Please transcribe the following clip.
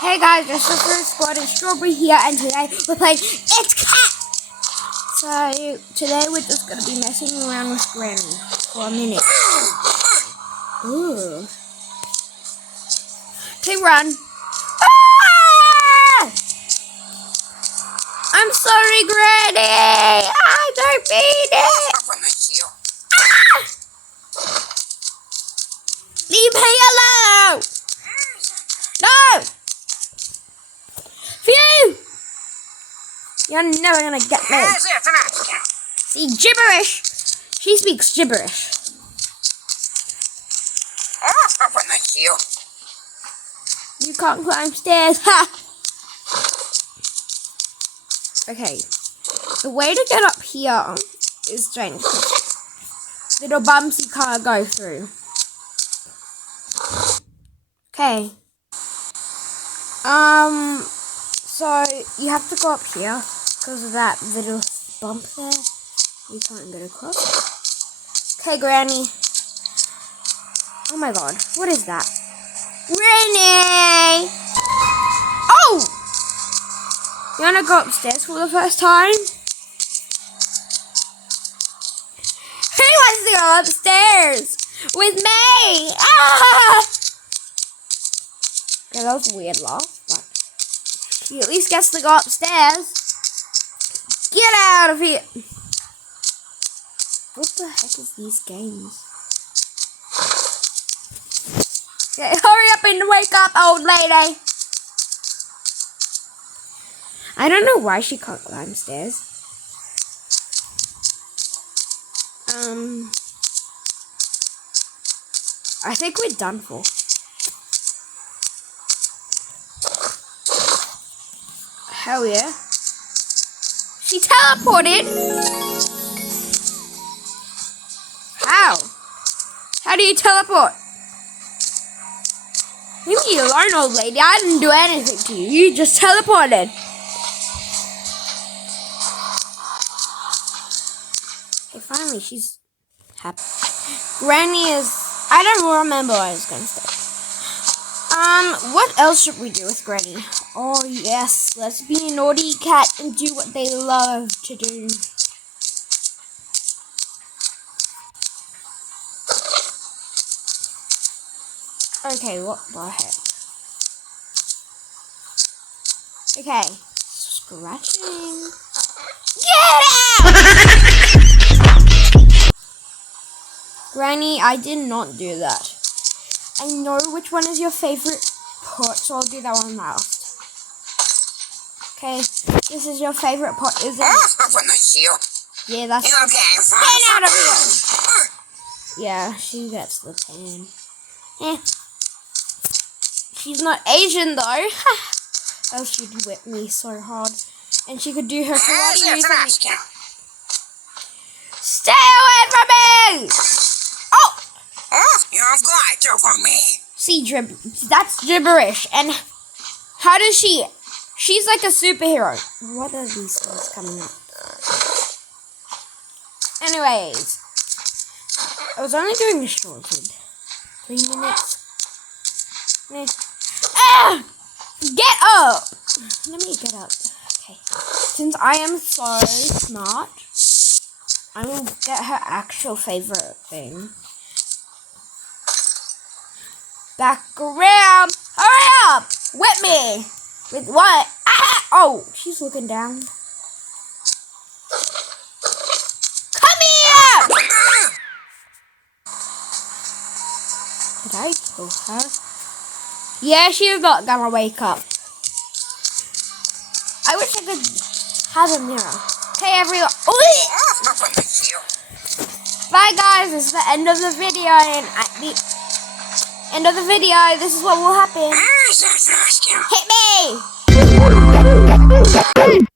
Hey guys, it's the first squad and Strawberry here, and today we're playing It's Cat! So, today we're just going to be messing around with Granny for a minute. Ooh. Okay, run. Ah! I'm sorry, Granny! I don't mean it! Ah! Leave me alone! No! Phew! You're never gonna get me. See, gibberish. She speaks gibberish. You can't climb stairs. Ha! Okay. The way to get up here is strange. Little bumps you can't go through. Okay. So you have to go up here because of that little bump there. You can't get across. Okay, Granny. Oh my god, what is that? Granny! Oh! You wanna go upstairs for the first time? Who wants to go upstairs with me? Ah! Yeah, that was a weird laugh, but she at least gets to go upstairs. Get out of here! What the heck is these games? Okay, hurry up and wake up, old lady! I don't know why she can't climb stairs. I think we're done for. Hell yeah. She teleported! How? How do you teleport? Leave me alone, old lady. I didn't do anything to you. You just teleported. Okay, finally, she's happy. Granny is... I don't remember what I was going to say. What else should we do with Granny? Oh, yes. Let's be a naughty cat and do what they love to do. Okay, what the heck? Okay. Scratching. Get out! Granny, I did not do that. I know which one is your favorite pot, so I'll do that one last. Okay, this is your favorite pot, isn't it? Yeah, that's... Get out of here! Yeah, she gets the pan. Eh. She's not Asian, though. Oh, she'd whip me so hard. And she could do her karate moves on me. Stay away from me! Oh! You've got to from me. See, that's gibberish. And how does she... She's like a superhero. What are these things coming up? Anyways. I was only doing a short vid. 3 minutes. Ah! Get up! Let me get up. Okay. Since I am so smart, I will get her actual favorite thing. Back around! Hurry up! Whip me! With what? Ah! Oh, she's looking down. Come here! Did I kill her? Yeah, she's not gonna wake up. I wish I could have a mirror. Okay, everyone. Bye, guys. This is the end of the video, and at the end of the video, this is what will happen. Hit me!